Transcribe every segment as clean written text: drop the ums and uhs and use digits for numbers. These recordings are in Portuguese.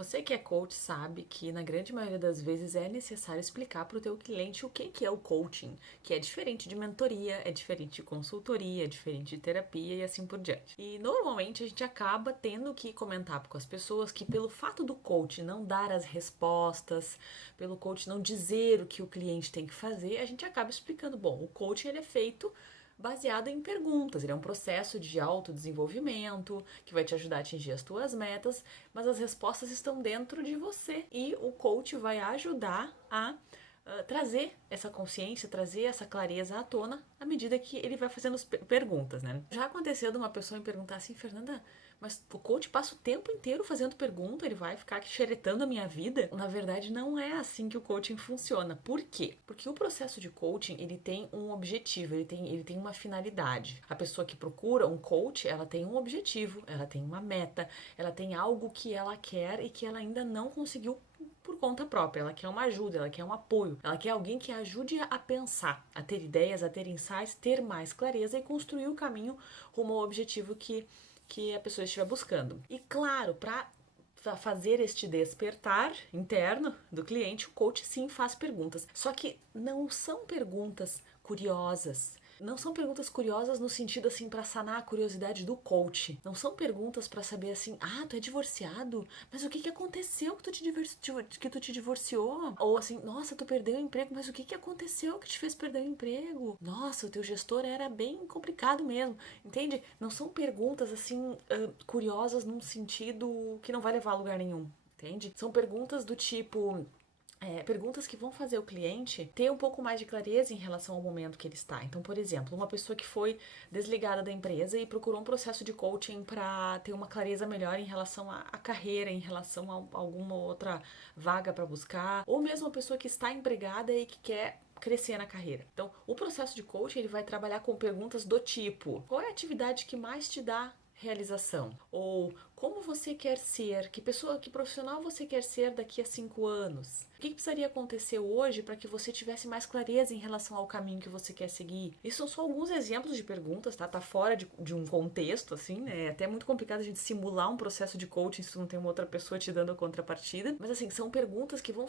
Você que é coach sabe que na grande maioria das vezes é necessário explicar para o teu cliente o que é o coaching, que é diferente de mentoria, é diferente de consultoria, é diferente de terapia e assim por diante. E normalmente a gente acaba tendo que comentar com as pessoas que pelo fato do coach não dar as respostas, pelo coach não dizer o que o cliente tem que fazer, a gente acaba explicando, bom, o coaching ele é feito baseado em perguntas. Ele é um processo de autodesenvolvimento que vai te ajudar a atingir as tuas metas, mas as respostas estão dentro de você e o coach vai ajudar a trazer essa consciência, trazer essa clareza à tona à medida que ele vai fazendo perguntas, né? Já aconteceu de uma pessoa me perguntar assim, Fernanda, mas o coach passa o tempo inteiro fazendo pergunta, ele vai ficar xeretando a minha vida? Na verdade, não é assim que o coaching funciona. Por quê? Porque o processo de coaching, ele tem um objetivo, ele tem uma finalidade. A pessoa que procura um coach, ela tem um objetivo, ela tem uma meta, ela tem algo que ela quer e que ela ainda não conseguiu por conta própria. Ela quer uma ajuda, ela quer um apoio, ela quer alguém que ajude a pensar, a ter ideias, a ter insights, ter mais clareza e construir o caminho rumo ao objetivo que a pessoa estiver buscando. E claro, para fazer este despertar interno do cliente, o coach sim faz perguntas. Só que não são perguntas curiosas. Não são perguntas curiosas no sentido assim para sanar a curiosidade do coach. Não são perguntas para saber assim, ah, tu é divorciado? Mas o que aconteceu que tu te divorciou? Ou assim, nossa, tu perdeu o emprego, mas o que aconteceu que te fez perder o emprego? Nossa, o teu gestor era bem complicado mesmo. Entende? Não são perguntas assim curiosas num sentido que não vai levar a lugar nenhum. Entende? São perguntas do tipo perguntas que vão fazer o cliente ter um pouco mais de clareza em relação ao momento que ele está. Então, por exemplo, uma pessoa que foi desligada da empresa e procurou um processo de coaching para ter uma clareza melhor em relação à carreira, em relação a alguma outra vaga para buscar, ou mesmo uma pessoa que está empregada e que quer crescer na carreira. Então, o processo de coaching ele vai trabalhar com perguntas do tipo: qual é a atividade que mais te dá realização? Ou como você quer ser? Que pessoa, que profissional você quer ser daqui a 5 anos? O que precisaria acontecer hoje para que você tivesse mais clareza em relação ao caminho que você quer seguir? Isso são só alguns exemplos de perguntas, tá? Tá fora de um contexto, assim, né? É até muito complicado a gente simular um processo de coaching se tu não tem uma outra pessoa te dando a contrapartida. Mas, assim, são perguntas que vão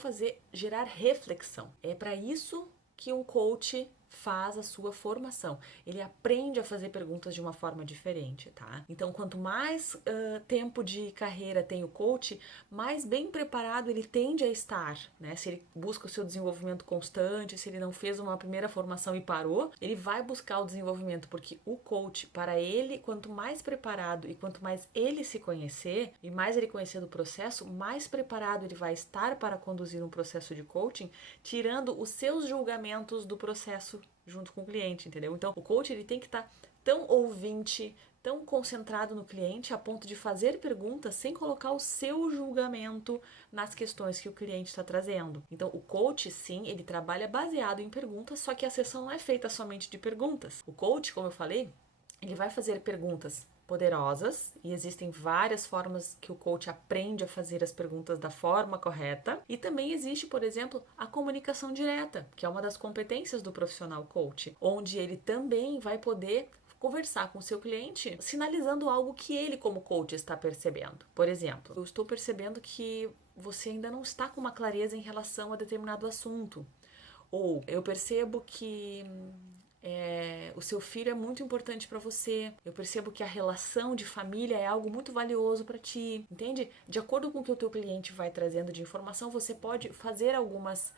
gerar reflexão. É para isso que um coach faz a sua formação. Ele aprende a fazer perguntas de uma forma diferente, tá? Então, quanto mais tempo de carreira tem o coach, mais bem preparado ele tende a estar, né? Se ele busca o seu desenvolvimento constante, se ele não fez uma primeira formação e parou, ele vai buscar o desenvolvimento, porque o coach, para ele, quanto mais preparado e quanto mais ele se conhecer, e mais ele conhecer do processo, mais preparado ele vai estar para conduzir um processo de coaching, tirando os seus julgamentos do processo junto com o cliente, entendeu? Então, o coach ele tem que estar tão ouvinte, tão concentrado no cliente a ponto de fazer perguntas sem colocar o seu julgamento nas questões que o cliente está trazendo. Então, o coach, sim, ele trabalha baseado em perguntas, só que a sessão não é feita somente de perguntas. O coach, como eu falei, ele vai fazer perguntas poderosas e existem várias formas que o coach aprende a fazer as perguntas da forma correta. E também existe, por exemplo, a comunicação direta, que é uma das competências do profissional coach, onde ele também vai poder conversar com o seu cliente, sinalizando algo que ele, como coach, está percebendo. Por exemplo, eu estou percebendo que você ainda não está com uma clareza em relação a determinado assunto. Ou eu percebo que o seu filho é muito importante para você. Eu percebo que a relação de família é algo muito valioso para ti, entende? De acordo com o que o teu cliente vai trazendo de informação, você pode fazer algumas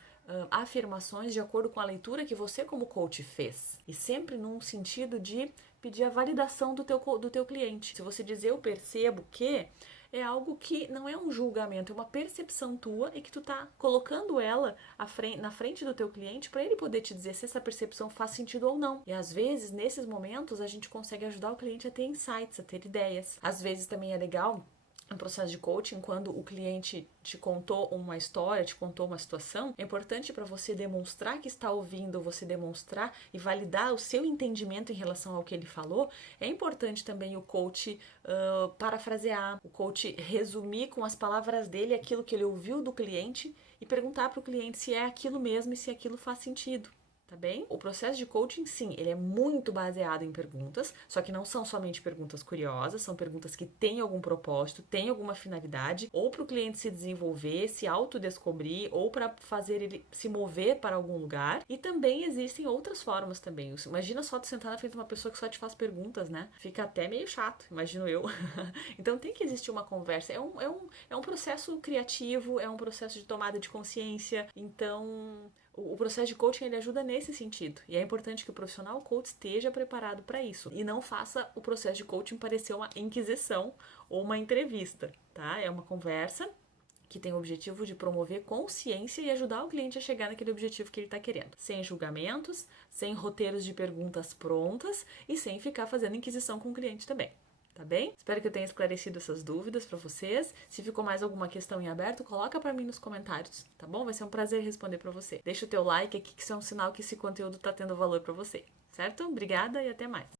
afirmações de acordo com a leitura que você como coach fez. E sempre num sentido de pedir a validação do teu cliente. Se você dizer eu percebo que, é algo que não é um julgamento, é uma percepção tua e que tu tá colocando ela na frente do teu cliente para ele poder te dizer se essa percepção faz sentido ou não. E às vezes, nesses momentos, a gente consegue ajudar o cliente a ter insights, a ter ideias. Às vezes também é legal um processo de coaching, quando o cliente te contou uma história, te contou uma situação, é importante para você demonstrar que está ouvindo, você demonstrar e validar o seu entendimento em relação ao que ele falou. É importante também o coach parafrasear, o coach resumir com as palavras dele aquilo que ele ouviu do cliente e perguntar para o cliente se é aquilo mesmo e se aquilo faz sentido. Tá bem? O processo de coaching, sim, ele é muito baseado em perguntas, só que não são somente perguntas curiosas, são perguntas que têm algum propósito, têm alguma finalidade, ou para o cliente se desenvolver, se autodescobrir, ou para fazer ele se mover para algum lugar. E também existem outras formas também. Imagina só tu sentar na frente de uma pessoa que só te faz perguntas, né? Fica até meio chato, imagino eu. Então tem que existir uma conversa. É um processo criativo, é um processo de tomada de consciência. Então, o processo de coaching ele ajuda nesse sentido. E é importante que o profissional coach esteja preparado para isso. E não faça o processo de coaching parecer uma inquisição ou uma entrevista, tá? É uma conversa que tem o objetivo de promover consciência e ajudar o cliente a chegar naquele objetivo que ele está querendo. Sem julgamentos, sem roteiros de perguntas prontas e sem ficar fazendo inquisição com o cliente também. Tá bem? Espero que eu tenha esclarecido essas dúvidas para vocês. Se ficou mais alguma questão em aberto, coloca para mim nos comentários, tá bom? Vai ser um prazer responder para você. Deixa o teu like aqui, que isso é um sinal que esse conteúdo tá tendo valor para você, certo? Obrigada e até mais.